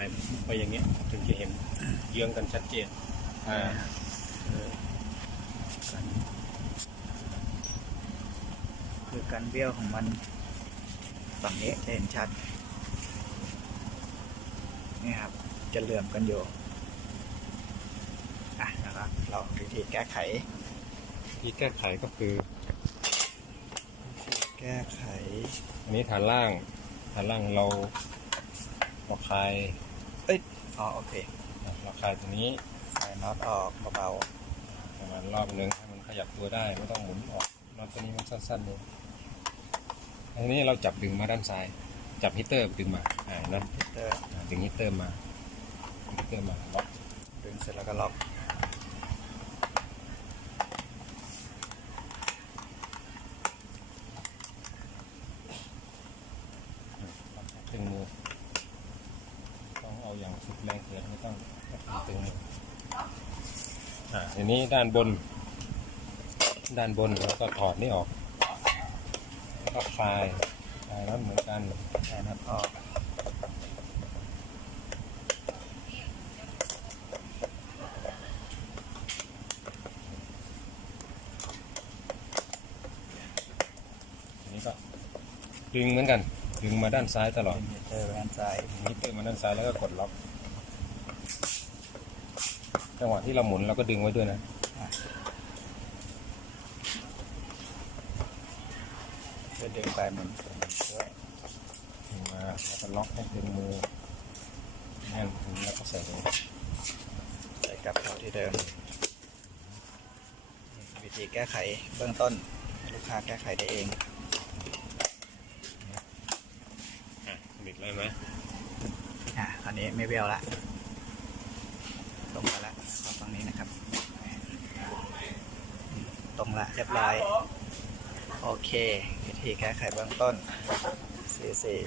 ายไปอย่างเงี้ย ถึงจะเห็นเยื้องกันชัดเจนอ่าเออกันคือการเบี้ยวของมันฝั่งนี้จะเห็นชัด นี่ครับ จะเหลื่อมกันอยู่อะนะครับเราวิธีแก้ไข ที่แก้ไขก็คือ แก้ไข อันนี้ฐานล่าง ฐานล่างเราเราคลาย อ๋อโอเคเราคลายตรงนี้คลายน็อตออกเบาประมาณรอบหนึ่งให้มันขยับตัวได้ไม่ต้องหมุนออกน็อตตัวนี้มันสั้นๆเลยอันนี้เราจับดึงมาด้านซ้าย จับฮีตเตอร์ดึงมาอ่านั่นๆฮิตเตอร์อ่าดึงฮีตเตอร์มาดึงฮีตเตอร์มาล็อกดึงเสร็จแล้วก็ล็อกตึงมือต้องเอาอย่างสุดแรงเสียดไม่ ต้องตึงมืออ่าทีนี้ด้านบน ด้านบนเราก็ถอดนี่ออกแล้วก็คลายคลายน็อตเหมือนกันคลายน็อตออกอันนี้ก็ดึงเหมือนกัน ดึงมาด้านซ้ายตลอดดึงฮิตเตอร์ไปด้านซ้ายฮิตเตอร์มาด้านซ้ายแล้วก็กดล็อก จังหวะที่เราหมุนเราก็ดึงไว้ด้วยนะเพื่อดึงไปหมุนด้วยดึงมาแล้วก็ล็อกให้ดึงมือแน่นแล้วก็ใส่เลยใส่กลับเข้าที่เดิม วิธีแก้ไขเบื้องต้นลูกค้าแก้ไขได้เองอะบิดเลยไหมอะ คราวนี้ไม่เบี้ยวละตรงมาละขอฝั่ง นี้นะครับ ตรงละเรียบร้อย โอเควิธีแก้ไขเบื้องต้นสี่